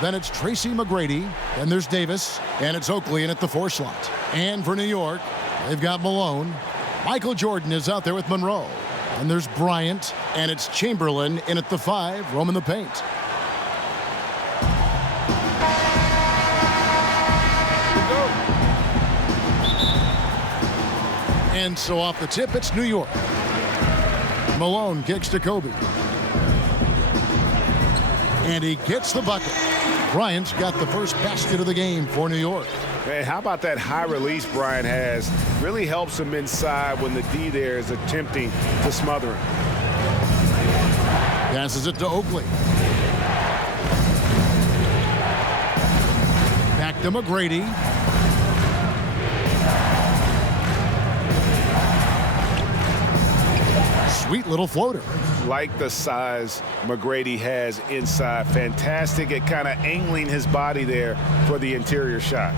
Then it's Tracy McGrady. Then there's Davis. And it's Oakley in at the 4 slot. And for New York, they've got Malone. Michael Jordan is out there with Monroe. And there's Bryant. And it's Chamberlain in at the 5, roaming the paint. And so off the tip, it's New York. Malone kicks to Kobe. And he gets the bucket. Bryant's got the first basket of the game for New York. Man, how about that high release Bryant has? Really helps him inside when the D there is attempting to smother him. Passes it to Oakley. Back to McGrady. Sweet little floater. Like the size McGrady has inside. Fantastic at kind of angling his body there for the interior shot.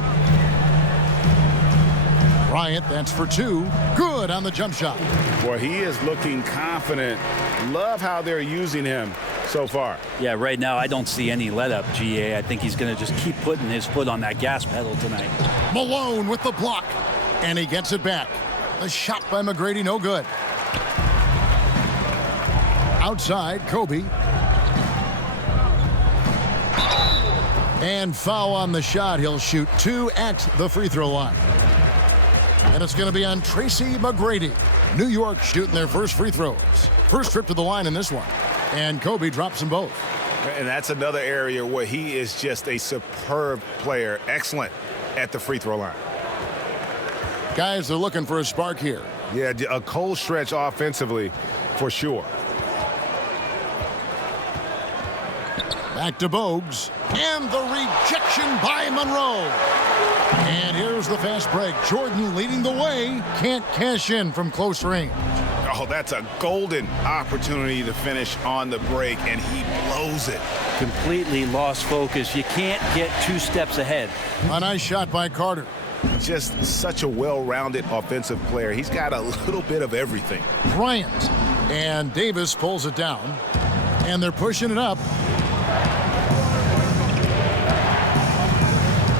Bryant, that's for 2. Good on the jump shot. Boy, he is looking confident. Love how they're using him so far. Yeah, right now I don't see any let up, GA. I think he's going to just keep putting his foot on that gas pedal tonight. Malone with the block. And he gets it back. The shot by McGrady, no good. Outside, Kobe. And foul on the shot. He'll shoot 2 at the free throw line. And it's going to be on Tracy McGrady. New York shooting their first free throws. First trip to the line in this one. And Kobe drops them both. And that's another area where he is just a superb player. Excellent at the free throw line. Guys, they're looking for a spark here. Yeah, a cold stretch offensively for sure. Back to Bogues. And the rejection by Monroe. And here's the fast break. Jordan leading the way. Can't cash in from close range. Oh, that's a golden opportunity to finish on the break, and he blows it. Completely lost focus. You can't get 2 steps ahead. A nice shot by Carter. Just such a well-rounded offensive player. He's got a little bit of everything. Bryant. And Davis pulls it down. And they're pushing it up.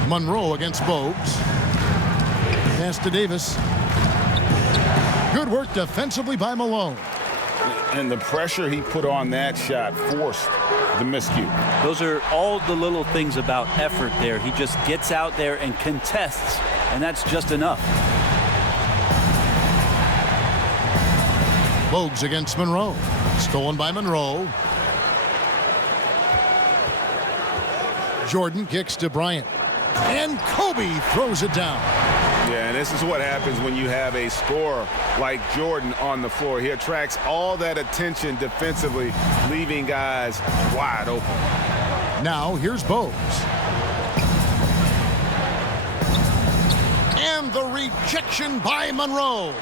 Monroe against Bogues. Pass to Davis. Good work defensively by Malone. And the pressure he put on that shot forced the miscue. Those are all the little things about effort there. He just gets out there and contests, and that's just enough. Bogues against Monroe. Stolen by Monroe. Jordan kicks to Bryant. And Kobe throws it down. Yeah, and this is what happens when you have a scorer like Jordan on the floor. He attracts all that attention defensively, leaving guys wide open. Now, here's Bogues. And the rejection by Monroe.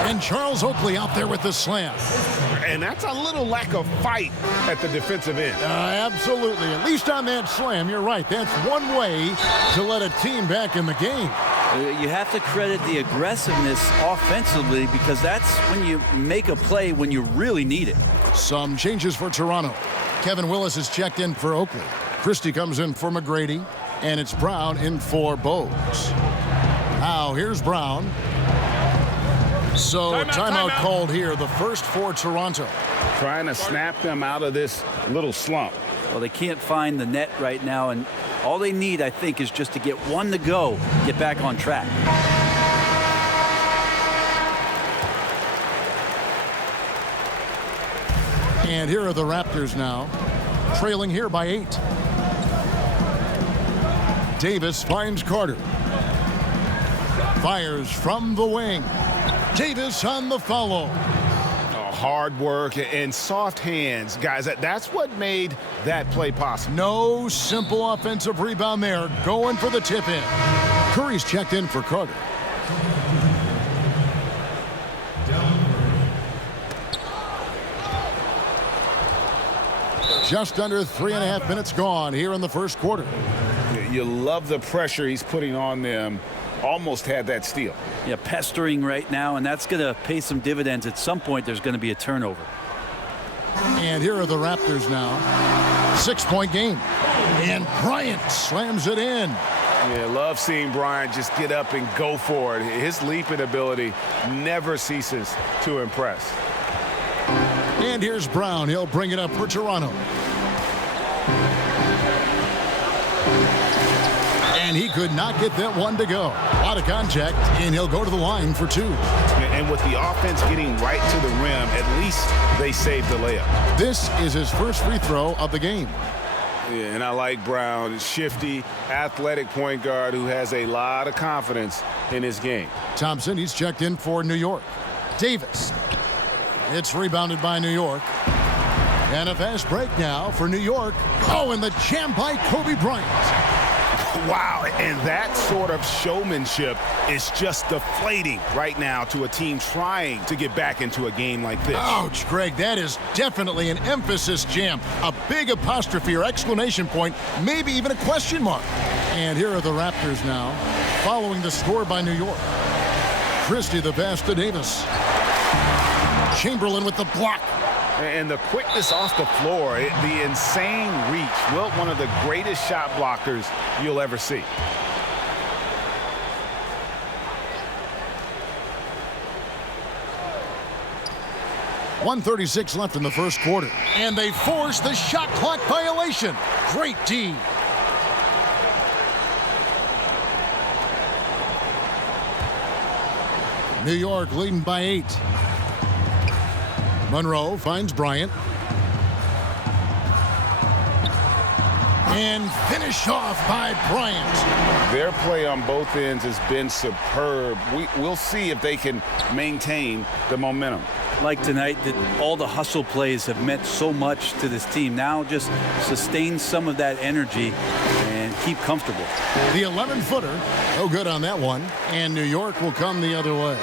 And Charles Oakley out there with the slam. And that's a little lack of fight at the defensive end. Absolutely. At least on that slam, you're right. That's one way to let a team back in the game. You have to credit the aggressiveness offensively because that's when you make a play when you really need it. Some changes for Toronto. Kevin Willis is checked in for Oakley. Christie comes in for McGrady. And it's Brown in for Bogues. Now, here's Brown. So, timeout called here, the first for Toronto. Trying to snap them out of this little slump. Well, they can't find the net right now, and all they need, I think, is just to get one to go, get back on track. And here are the Raptors now, trailing here by 8. Davis finds Carter. Fires from the wing. Davis on the follow. Hard work and soft hands, guys. That's what made that play possible. No simple offensive rebound there. Going for the tip in. Curry's checked in for Carter. Just under 3.5 minutes gone here in the first quarter. You love the pressure he's putting on them. Almost had that steal. Yeah, pestering right now, and that's going to pay some dividends. At some point, there's going to be a turnover. And here are the Raptors now. 6-point game. And Bryant slams it in. Yeah, love seeing Bryant just get up and go for it. His leaping ability never ceases to impress. And here's Brown. He'll bring it up for Toronto. And he could not get that one to go. A lot of contact, and he'll go to the line for two. And with the offense getting right to the rim, at least they saved the layup. This is his first free throw of the game. Yeah, and I like Brown, shifty, athletic point guard who has a lot of confidence in his game. Thompson, he's checked in for New York. Davis. It's rebounded by New York. And a fast break now for New York. Oh, and the jam by Kobe Bryant. Wow, and that sort of showmanship is just deflating right now to a team trying to get back into a game like this. Ouch, Greg, that is definitely an emphasis jam. A big apostrophe or exclamation point, maybe even a question mark. And here are the Raptors now, following the score by New York. Christie the pass to Davis. Chamberlain with the block. And the quickness off the floor, the insane reach. Wilt, one of the greatest shot blockers you'll ever see. .136 left in the first quarter. And they force the shot clock violation. Great D. New York leading by 8. Monroe finds Bryant. And finished off by Bryant. Their play on both ends has been superb. We'll see if they can maintain the momentum. Like tonight, that all the hustle plays have meant so much to this team. Now just sustain some of that energy and keep comfortable. The 11-footer, no good on that one. And New York will come the other way.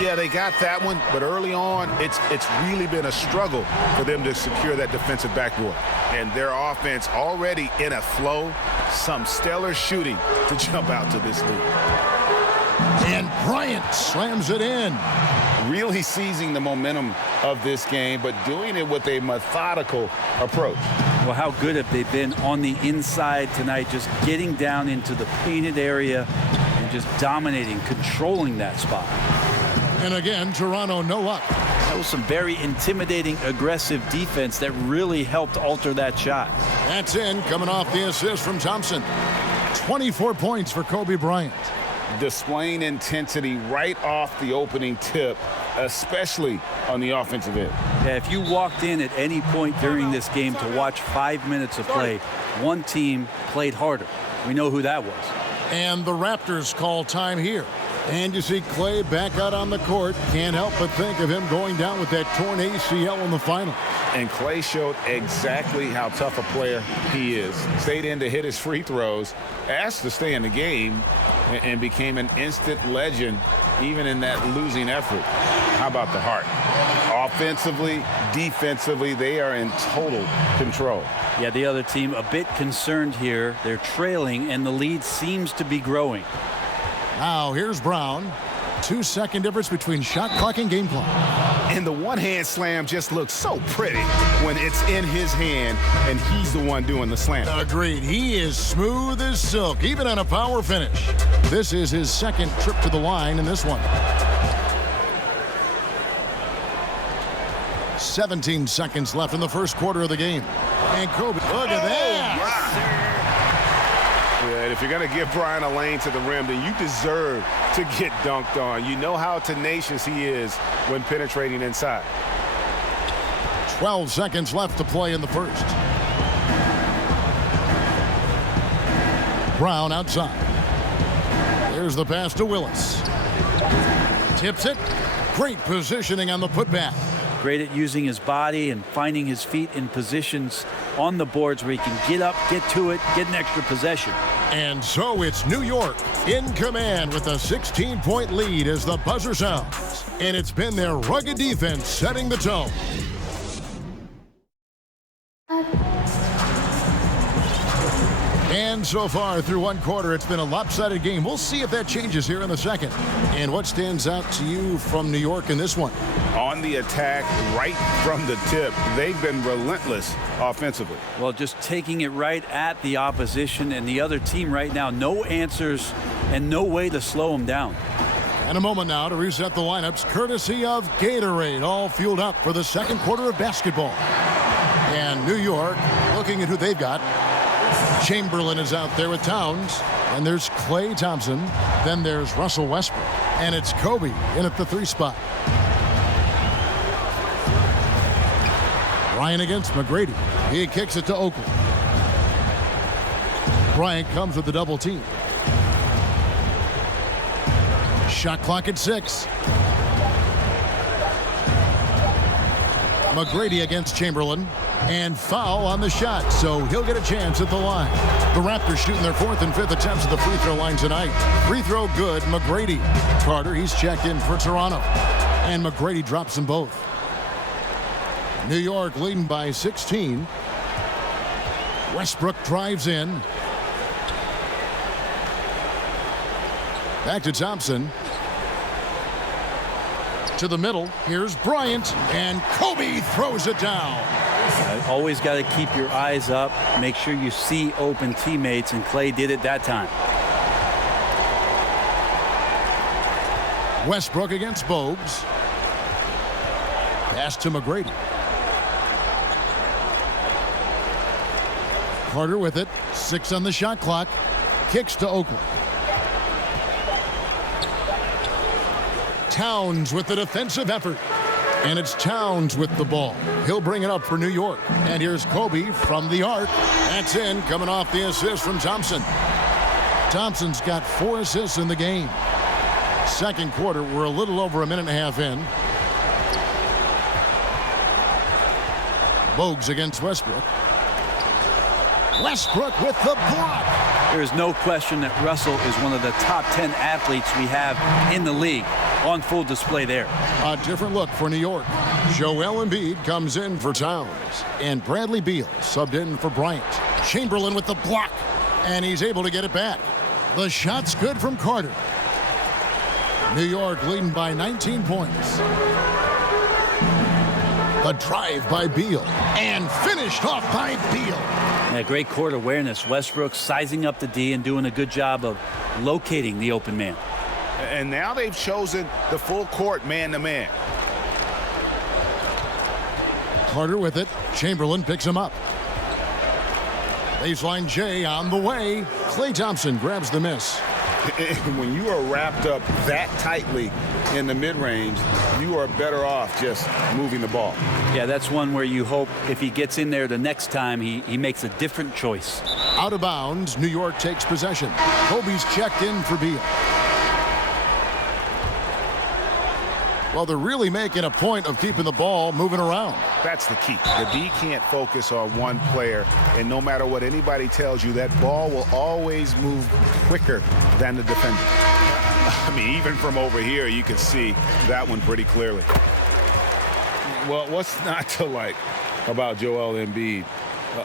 Yeah, they got that one, but early on, it's really been a struggle for them to secure that defensive backboard. And their offense already in a flow, some stellar shooting to jump out to this lead. And Bryant slams it in. Really seizing the momentum of this game, but doing it with a methodical approach. Well, how good have they been on the inside tonight, just getting down into the painted area and just dominating, controlling that spot. And again, Toronto no up. That was some very intimidating, aggressive defense that really helped alter that shot. That's in, coming off the assist from Thompson. 24 points for Kobe Bryant. Displaying intensity right off the opening tip, especially on the offensive end. Yeah, if you walked in at any point during this game to watch 5 minutes of play, one team played harder. We know who that was. And the Raptors call time here. And you see Clay back out on the court. Can't help but think of him going down with that torn ACL in the final. And Clay showed exactly how tough a player he is. Stayed in to hit his free throws, asked to stay in the game, and became an instant legend even in that losing effort. How about the heart? Offensively, defensively, they are in total control. Yeah, the other team a bit concerned here. They're trailing, and the lead seems to be growing. Now, here's Brown. 2-second difference between shot clock and game clock. And the one-hand slam just looks so pretty when it's in his hand and he's the one doing the slam. Agreed. He is smooth as silk, even on a power finish. This is his second trip to the line in this one. 17 seconds left in the first quarter of the game. And Kobe, look at that. Yeah, and if you're going to give Bryant a lane to the rim, then you deserve to get dunked on. You know how tenacious he is when penetrating inside. 12 seconds left to play in the first. Brown outside. There's the pass to Willis. Tips it. Great positioning on the putback. Great at using his body and finding his feet in positions on the boards where he can get up, get to it, get an extra possession. And so it's New York in command with a 16-point lead as the buzzer sounds. And it's been their rugged defense setting the tone. And so far through one quarter, it's been a lopsided game. We'll see if that changes here in the second. And what stands out to you from New York in this one? on the attack right from the tip. They've been relentless offensively. Well, just taking it right at the opposition and the other team right now. No answers and no way to slow them down. And a moment now to reset the lineups, courtesy of Gatorade, all fueled up for the second quarter of basketball. And New York, looking at who they've got. Chamberlain is out there with Towns. And there's Klay Thompson. Then there's Russell Westbrook. And it's Kobe in at the 3 spot. Bryant against McGrady. He kicks it to Oakley. Bryant comes with the double team. Shot clock at 6. McGrady against Chamberlain. And foul on the shot, so he'll get a chance at the line. The Raptors shooting their 4th and 5th attempts at the free throw line tonight. Free throw good, McGrady. Carter, he's checked in for Toronto. And McGrady drops them both. New York leading by 16. Westbrook drives in. Back to Thompson. To the middle. Here's Bryant. And Kobe throws it down. Always got to keep your eyes up. Make sure you see open teammates, and Klay did it that time. Westbrook against Bogues. Pass to McGrady. Carter with it. 6 on the shot clock. Kicks to Oakley. Towns with the defensive effort. And it's Towns with the ball. He'll bring it up for New York. And here's Kobe from the arc. That's in, coming off the assist from Thompson. Thompson's got 4 assists in the game. Second quarter, we're a little over a minute and a half in. Bogues against Westbrook. Westbrook with the block. There is no question that Russell is one of the top 10 athletes we have in the league. On full display there. A different look for New York. Joel Embiid comes in for Towns. And Bradley Beal subbed in for Bryant. Chamberlain with the block. And he's able to get it back. The shot's good from Carter. New York leading by 19 points. The drive by Beal. And finished off by Beal. Yeah, great court awareness. Westbrook sizing up the D and doing a good job of locating the open man. And now they've chosen the full court man-to-man. Carter with it. Chamberlain picks him up. Baseline J on the way. Klay Thompson grabs the miss. When you are wrapped up that tightly in the mid-range, you are better off just moving the ball. Yeah, that's one where you hope if he gets in there the next time, he makes a different choice. Out of bounds, New York takes possession. Kobe's checked in for Beal. Well, they're really making a point of keeping the ball moving around. That's the key. The D can't focus on one player, and no matter what anybody tells you, that ball will always move quicker than the defender. I mean, even from over here, you can see that one pretty clearly. Well, what's not to like about Joel Embiid?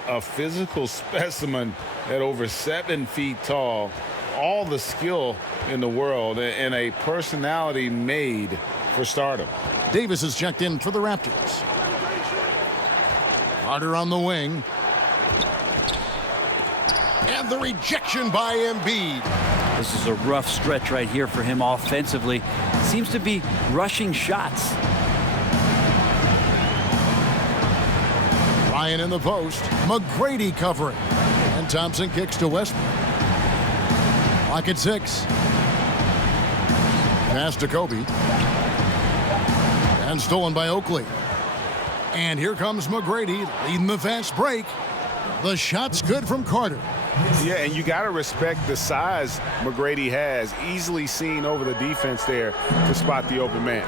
A physical specimen at over 7 feet tall, all the skill in the world, and a personality made for stardom. Davis is checked in for the Raptors. Carter on the wing. And the rejection by Embiid. This is a rough stretch right here for him offensively. Seems to be rushing shots. Ryan in the post. McGrady covering. And Thompson kicks to Westbrook. Clock at 6. Pass to Kobe. And stolen by Oakley. And here comes McGrady leading the fast break. The shot's good from Carter. Yeah, and you got to respect the size McGrady has. Easily seen over the defense there to spot the open man.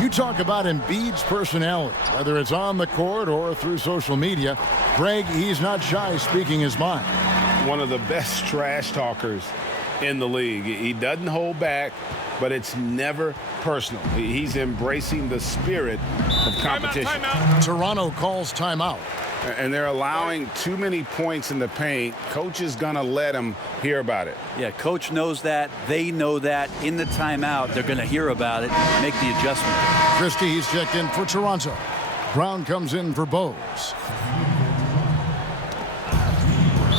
You talk about Embiid's personality, whether it's on the court or through social media. Greg, he's not shy speaking his mind. One of the best trash talkers in the league. He doesn't hold back, but it's never personal. He's embracing the spirit of competition. Toronto calls timeout. And they're allowing too many points in the paint. Coach is going to let them hear about it. Yeah, coach knows that. They know that. In the timeout, they're going to hear about it, make the adjustment. Christie, he's checked in for Toronto. Brown comes in for Bowes.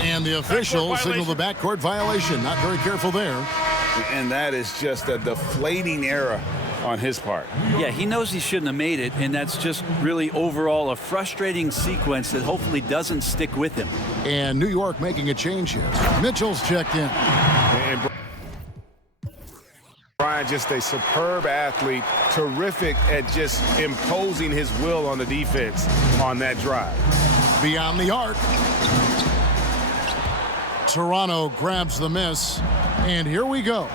And the official signaled the backcourt violation. Not very careful there. And that is just a deflating error on his part. Yeah, he knows he shouldn't have made it, and that's just really overall a frustrating sequence that hopefully doesn't stick with him. And New York making a change here. Mitchell's checked in. And Bryant, just a superb athlete, terrific at just imposing his will on the defense on that drive. Beyond the arc. Toronto grabs the miss, and here we go.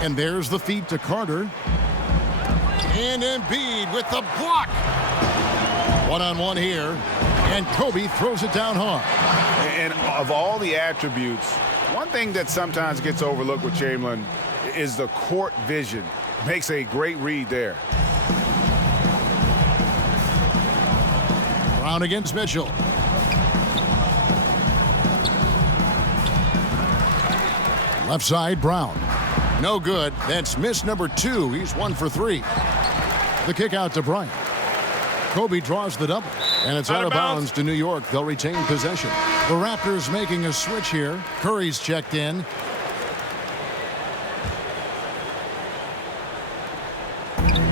And there's the feed to Carter. And Embiid with the block. One-on-one here, and Kobe throws it down hard. And of all the attributes, one thing that sometimes gets overlooked with Chamberlain is the court vision. Makes a great read there. Brown against Mitchell. Left side, Brown. No good. That's miss number 2. He's 1 for 3. The kick out to Bryant. Kobe draws the double, and it's out of bounds to New York. They'll retain possession. The Raptors making a switch here. Curry's checked in.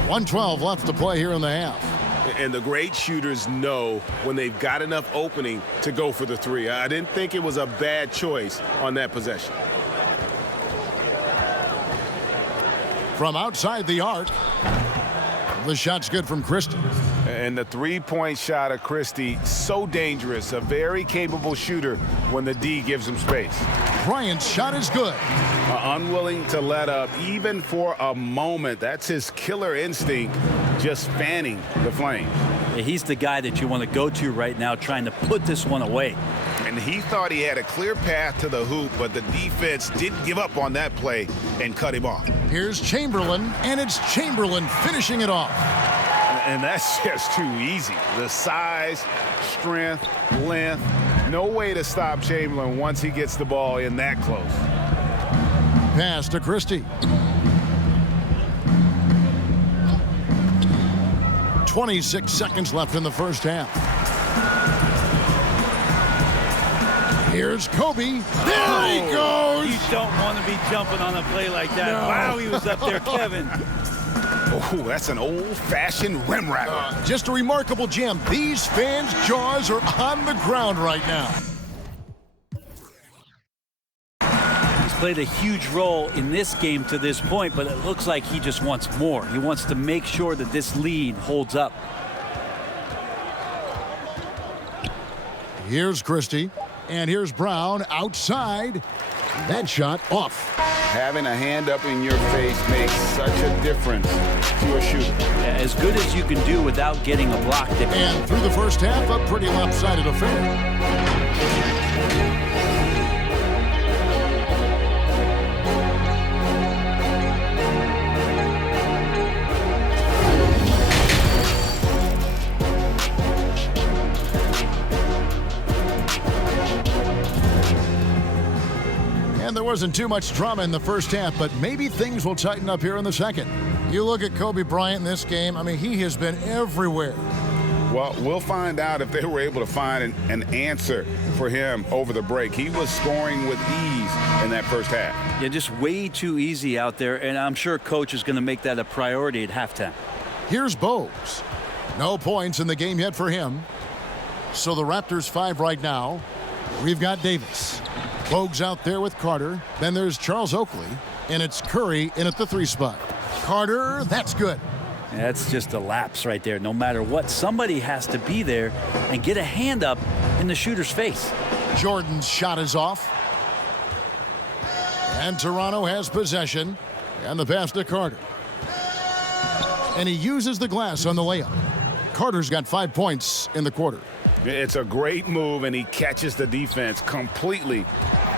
.112 left to play here in the half. And the great shooters know when they've got enough opening to go for the three. I didn't think it was a bad choice on that possession. From outside the arc, the shot's good from Christie. And the three-point shot of Christie, so dangerous. A very capable shooter when the D gives him space. Bryant's shot is good. Unwilling to let up even for a moment. That's his killer instinct, just fanning the flame. Yeah, he's the guy that you want to go to right now, trying to put this one away. And he thought he had a clear path to the hoop, but the defense didn't give up on that play and cut him off. Here's Chamberlain, and it's Chamberlain finishing it off. And that's just too easy. The size, strength, length, no way to stop Chamberlain once he gets the ball in that close. Pass to Christie. 26 seconds left in the first half. Here's Kobe. There he goes. You don't want to be jumping on a play like that. No. Wow, he was up there, Kevin. Oh, that's an old-fashioned rim rattler. Just a remarkable jam. These fans' jaws are on the ground right now. He's played a huge role in this game to this point, but it looks like he just wants more. He wants to make sure that this lead holds up. Here's Christie. And here's Brown outside. That shot off. Having a hand up in your face makes such a difference to a shooter. Yeah, as good as you can do without getting a block. And through the first half, a pretty lopsided affair. There wasn't too much drama in the first half, but maybe things will tighten up here in the second. You look at Kobe Bryant in this game, I mean, he has been everywhere. Well, we'll find out if they were able to find an answer for him over the break. He was scoring with ease in that first half. Yeah, just way too easy out there, and I'm sure coach is going to make that a priority at halftime. Here's Bowes. No points in the game yet for him. So the Raptors 5 right now. We've got Davis. Bogues out there with Carter. Then there's Charles Oakley. And it's Curry in at the 3 spot. Carter, that's good. That's just a lapse right there. No matter what, somebody has to be there and get a hand up in the shooter's face. Jordan's shot is off. And Toronto has possession. And the pass to Carter. And he uses the glass on the layup. Carter's got 5 points in the quarter. It's a great move, and he catches the defense completely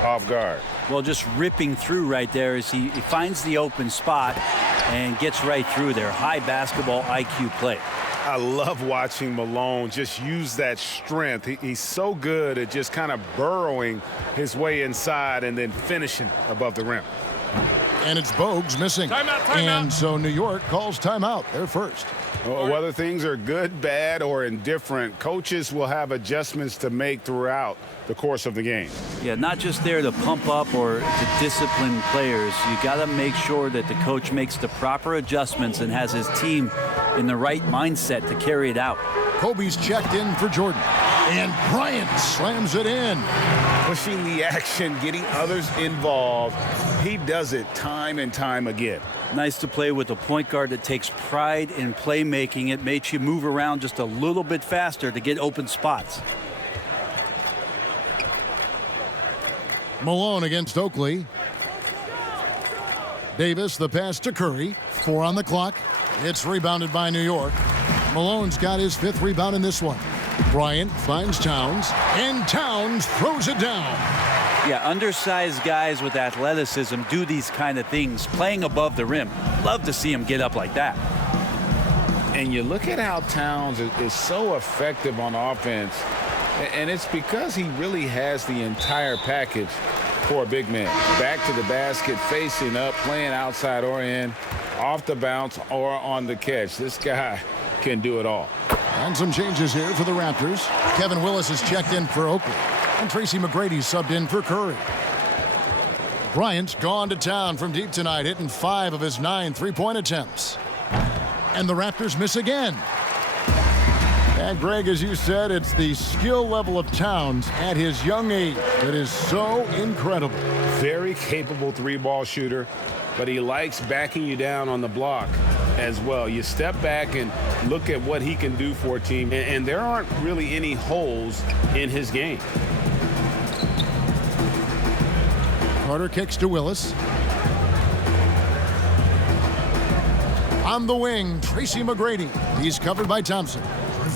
off guard. Well, just ripping through right there as he finds the open spot and gets right through there. High basketball IQ play. I love watching Malone just use that strength. He's so good at just kind of burrowing his way inside and then finishing above the rim. And it's Bogues missing. Timeout. And so New York calls timeout. They're first. Whether things are good, bad, or indifferent, coaches will have adjustments to make throughout the course of the game. Yeah, not just there to pump up or to discipline players. You got to make sure that the coach makes the proper adjustments and has his team in the right mindset to carry it out. Kobe's checked in for Jordan. And Bryant slams it in. Pushing the action, getting others involved. He does it time and time again. Nice to play with a point guard that takes pride in playmaking. It makes you move around just a little bit faster to get open spots. Malone against Oakley. Davis, the pass to Curry. 4 on the clock. It's rebounded by New York. Malone's got his 5th rebound in this one. Bryant finds Towns, and Towns throws it down. Yeah, undersized guys with athleticism do these kind of things, playing above the rim. Love to see him get up like that. And you look at how Towns is so effective on offense, and it's because he really has the entire package for a big man. Back to the basket, facing up, playing outside or in, off the bounce or on the catch. This guy can do it all. And some changes here for the Raptors. Kevin Willis is checked in for Oakley. And Tracy McGrady subbed in for Curry. Bryant's gone to town from deep tonight, hitting 5 of his 9 3-point attempts. And the Raptors miss again. And Greg, as you said, it's the skill level of Towns at his young age that is so incredible. Very capable 3-ball shooter, but he likes backing you down on the block as well. You step back and look at what he can do for a team, and there aren't really any holes in his game. Carter kicks to Willis. On the wing, Tracy McGrady. He's covered by Thompson.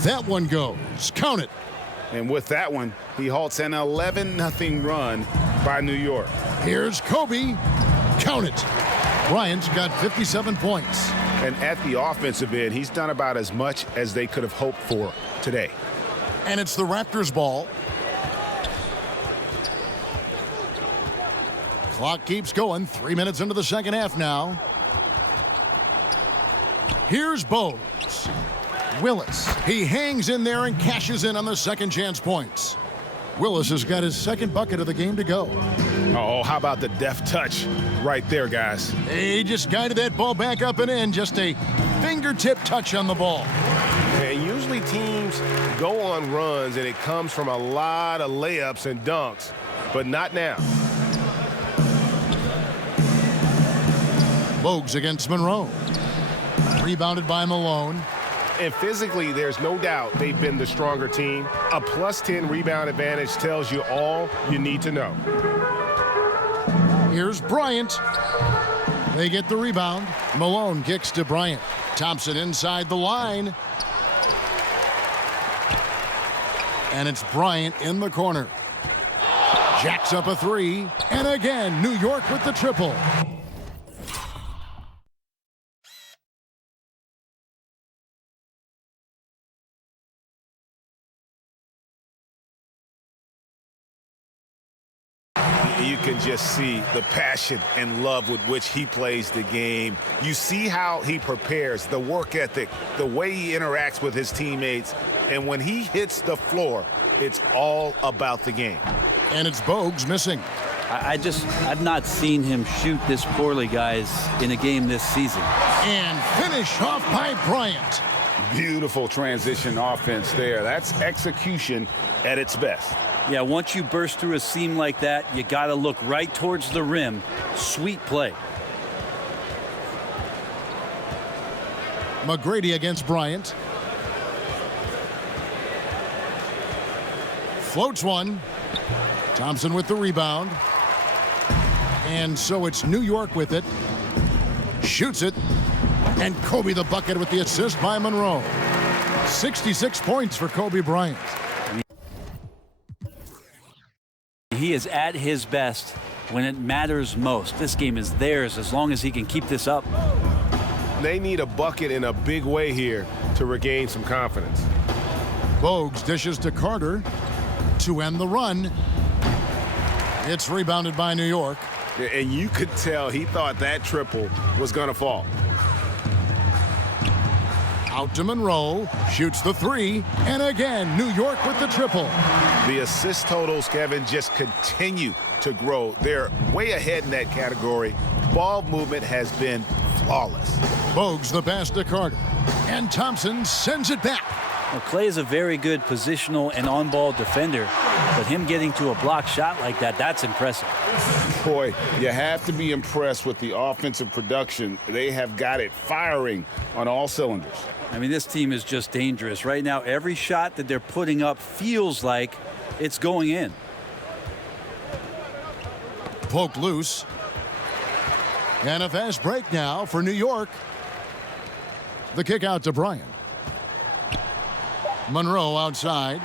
That one goes. Count it. And with that one, he halts an 11-0 run by New York. Here's Kobe. Count it. Bryant's got 57 points. And at the offensive end, he's done about as much as they could have hoped for today. And it's the Raptors' ball. Clock keeps going. 3 minutes into the second half now. Here's Bogues. Willis. He hangs in there and cashes in on the second chance points. Willis has got his second bucket of the game to go. Oh, how about the deft touch right there, guys? He just guided that ball back up and in. Just a fingertip touch on the ball. And usually teams go on runs and it comes from a lot of layups and dunks, but not now. Bogues against Monroe. Rebounded by Malone. And physically, there's no doubt they've been the stronger team. A +10 rebound advantage tells you all you need to know. Here's Bryant. They get the rebound. Malone kicks to Bryant. Thompson inside the line. And it's Bryant in the corner. Jacks up a 3. And again, New York with the triple. You can just see the passion and love with which he plays the game. You see how he prepares, the work ethic, the way he interacts with his teammates. And when he hits the floor, it's all about the game. And it's Bogues missing. I've not seen him shoot this poorly, guys, in a game this season. And finish off by Bryant. Beautiful transition offense there. That's execution at its best. Yeah, once you burst through a seam like that, you got to look right towards the rim. Sweet play. McGrady against Bryant. Floats one. Thompson with the rebound. And so it's New York with it. Shoots it. And Kobe the bucket with the assist by Monroe. 66 points for Kobe Bryant. He is at his best when it matters most. This game is theirs as long as he can keep this up. They need a bucket in a big way here to regain some confidence. Bogues dishes to Carter to end the run. It's rebounded by New York. And you could tell he thought that triple was going to fall. Out to Monroe, shoots the three, and again, New York with the triple. The assist totals, Kevin, just continue to grow. They're way ahead in that category. Ball movement has been flawless. Bogues the pass to Carter, and Thompson sends it back. Well, Clay is a very good positional and on-ball defender, but him getting to a block shot like that, that's impressive. Boy, you have to be impressed with the offensive production. They have got it firing on all cylinders. I mean, this team is just dangerous. Right now, every shot that they're putting up feels like it's going in. Poked loose. And a fast break now for New York. The kick out to Bryant. Monroe outside.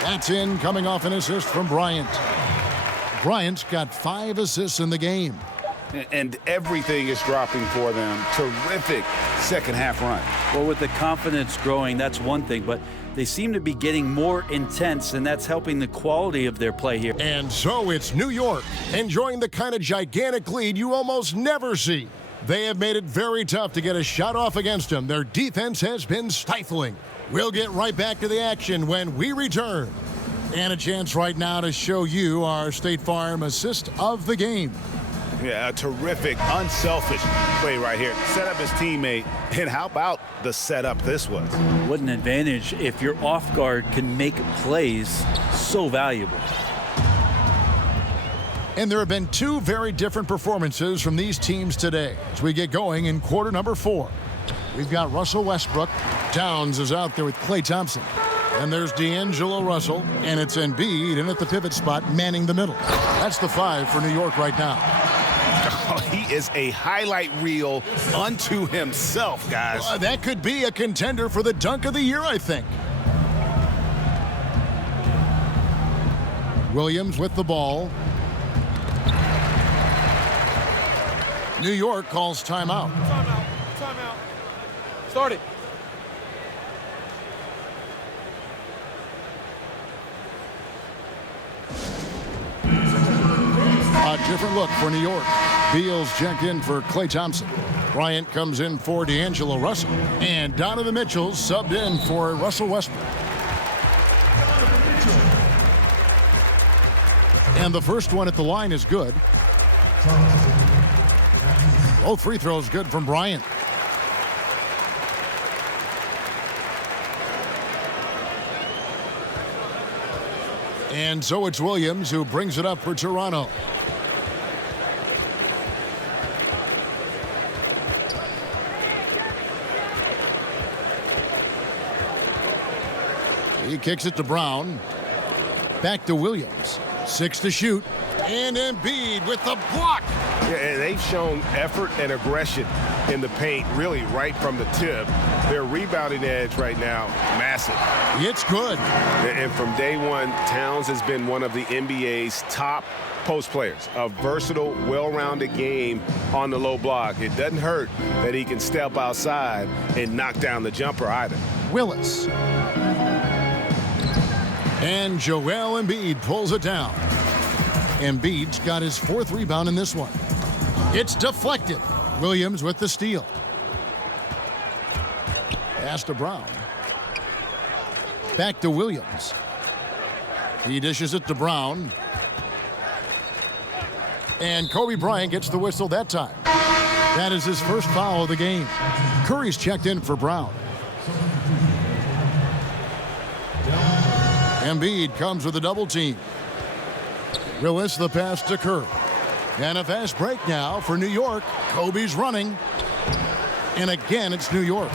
That's in, coming off an assist from Bryant. Bryant's got 5 assists in the game. And everything is dropping for them. Terrific second half run. Well, with the confidence growing, that's one thing, but they seem to be getting more intense, and that's helping the quality of their play here. And so it's New York enjoying the kind of gigantic lead you almost never see. They have made it very tough to get a shot off against them. Their defense has been stifling. We'll get right back to the action when we return. And a chance right now to show you our State Farm assist of the game. Yeah, a terrific, unselfish play right here. Set up his teammate, and how about the setup this was? What an advantage if your off guard can make plays so valuable. And there have been 2 very different performances from these teams today as we get going in quarter number 4. We've got Russell Westbrook. Downs is out there with Klay Thompson. And there's D'Angelo Russell, and it's Embiid in at the pivot spot, manning the middle. That's the 5 for New York right now. Oh, he is a highlight reel unto himself, guys. That could be a contender for the dunk of the year, I think. Williams with the ball. New York calls timeout. Timeout. Start it. A different look for New York. Beals checked in for Klay Thompson. Bryant comes in for D'Angelo Russell. And Donovan Mitchell subbed in for Russell Westbrook. And the first one at the line is good. Both free throws good from Bryant. And so it's Williams who brings it up for Toronto. He kicks it to Brown. Back to Williams. 6 to shoot. And Embiid with the block. Yeah, and they've shown effort and aggression in the paint, really right from the tip. Their rebounding edge right now, massive. It's good. And from day one, Towns has been one of the NBA's top post players. A versatile, well-rounded game on the low block. It doesn't hurt that he can step outside and knock down the jumper either. Willis. And Joel Embiid pulls it down. Embiid's got his 4th rebound in this one. It's deflected. Williams with the steal. Pass to Brown. Back to Williams. He dishes it to Brown. And Kobe Bryant gets the whistle that time. That is his first foul of the game. Curry's checked in for Brown. Embiid comes with a double team. Willis the pass to Curry. And a fast break now for New York. Kobe's running. And again, it's New York.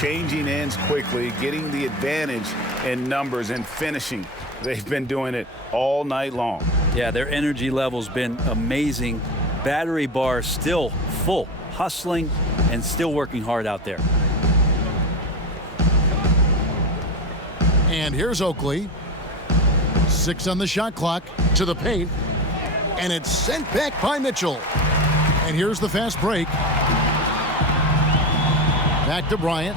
Changing ends quickly, getting the advantage in numbers and finishing. They've been doing it all night long. Yeah, their energy level's been amazing. Battery bar still full, hustling and still working hard out there. And here's Oakley. 6 on the shot clock, to the paint. And it's sent back by Mitchell. And here's the fast break. Back to Bryant.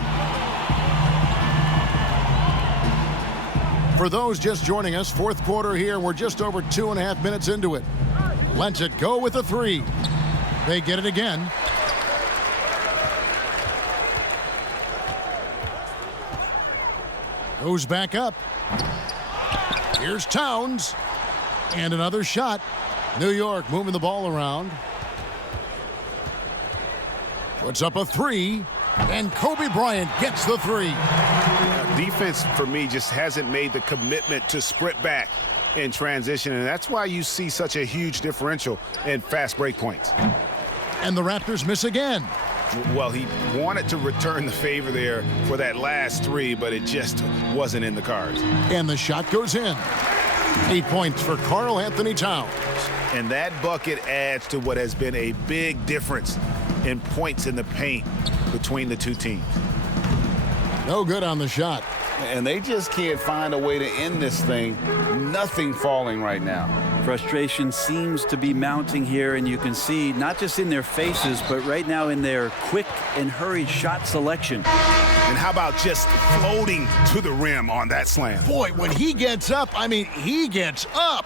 For those just joining us, fourth quarter here. We're just over 2.5 minutes into it. Lets it go with a three. They get it again. Goes back up. Here's Towns. And another shot. New York moving the ball around. Puts up a three. And Kobe Bryant gets the three. Defense, for me, just hasn't made the commitment to sprint back in transition, and that's why you see such a huge differential in fast break points. And the Raptors miss again. Well, he wanted to return the favor there for that last three, but it just wasn't in the cards. And the shot goes in. 8 points for Karl Anthony Towns. And that bucket adds to what has been a big difference in points in the paint between the two teams. No good on the shot. And they just can't find a way to end this thing. Nothing falling right now. Frustration seems to be mounting here, and you can see not just in their faces, but right now in their quick and hurried shot selection. And how about just floating to the rim on that slam? Boy, when he gets up, I mean, he gets up.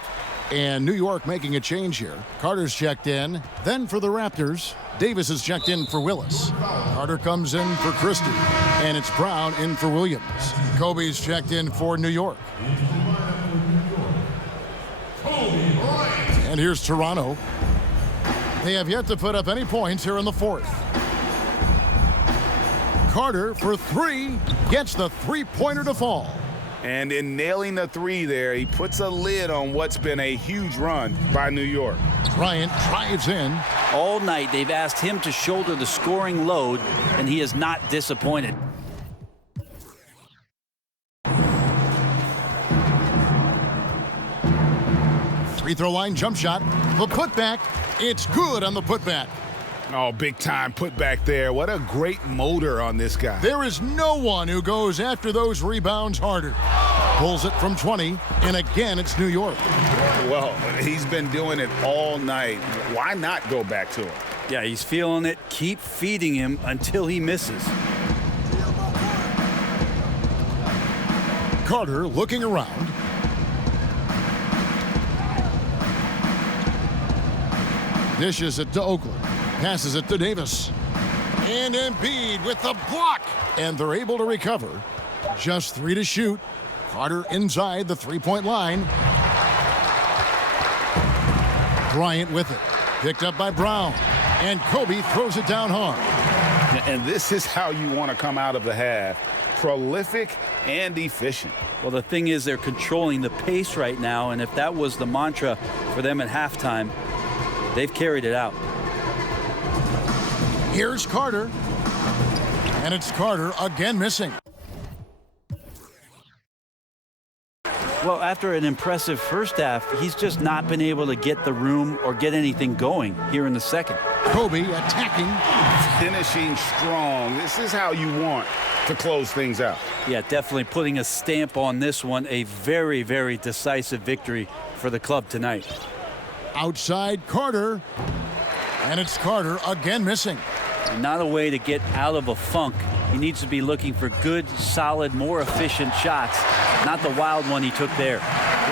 And New York making a change here. Carter's checked in. Then for the Raptors, Davis is checked in for Willis. Carter comes in for Christie. And it's Brown in for Williams. Kobe's checked in for New York. And here's Toronto. They have yet to put up any points here in the fourth. Carter for three gets the three-pointer to fall. And in nailing the three there, he puts a lid on what's been a huge run by New York. Bryant drives in. All night they've asked him to shoulder the scoring load, and he is not disappointed. Free throw line jump shot. The putback. It's good on the putback. Oh, big time put back there. What a great motor on this guy. There is no one who goes after those rebounds harder. Pulls it from 20, and again it's New York. Well, he's been doing it all night. Why not go back to him? Yeah, he's feeling it. Keep feeding him until he misses. Carter looking around. Dishes it to Oakley. Passes it to Davis. And Embiid with the block. And they're able to recover. Just 3 to shoot. Carter inside the three-point line. Bryant with it. Picked up by Brown. And Kobe throws it down hard. And this is how you want to come out of the half. Prolific and efficient. Well, the thing is, they're controlling the pace right now, and if that was the mantra for them at halftime, they've carried it out. Here's Carter. And it's Carter again missing. Well, after an impressive first half, he's just not been able to get the room or get anything going here in the second. Kobe attacking. Finishing strong. This is how you want to close things out. Yeah, definitely putting a stamp on this one. A very, very decisive victory for the club tonight. Outside Carter. And it's Carter again missing. Not a way to get out of a funk. He needs to be looking for good, solid, more efficient shots, not the wild one he took there.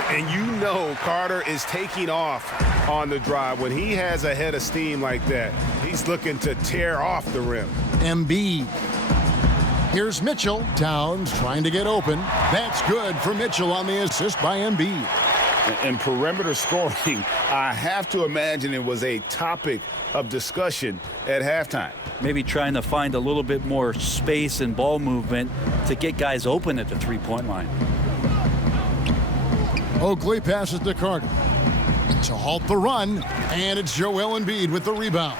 And you know Carter is taking off on the drive. When he has a head of steam like that, he's looking to tear off the rim. Embiid. Here's Mitchell. Towns trying to get open. That's good for Mitchell on the assist by Embiid. And perimeter scoring, I have to imagine it was a topic of discussion at halftime. Maybe trying to find a little bit more space and ball movement to get guys open at the three-point line. Oakley passes to Carter to halt the run, and it's Joel Embiid with the rebound.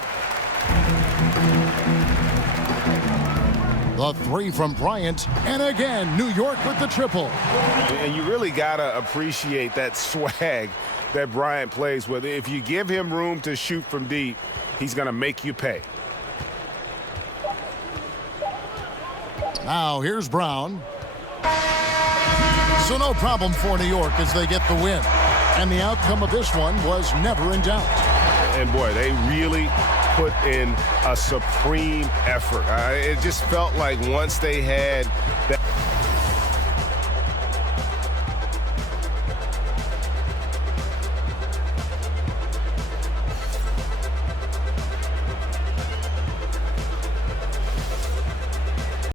The three from Bryant, and again, New York with the triple. And you really got to appreciate that swag that Bryant plays with. If you give him room to shoot from deep, he's going to make you pay. Now here's Brown. So no problem for New York as they get the win. And the outcome of this one was never in doubt. And boy, they really put in a supreme effort. It just felt like once they had that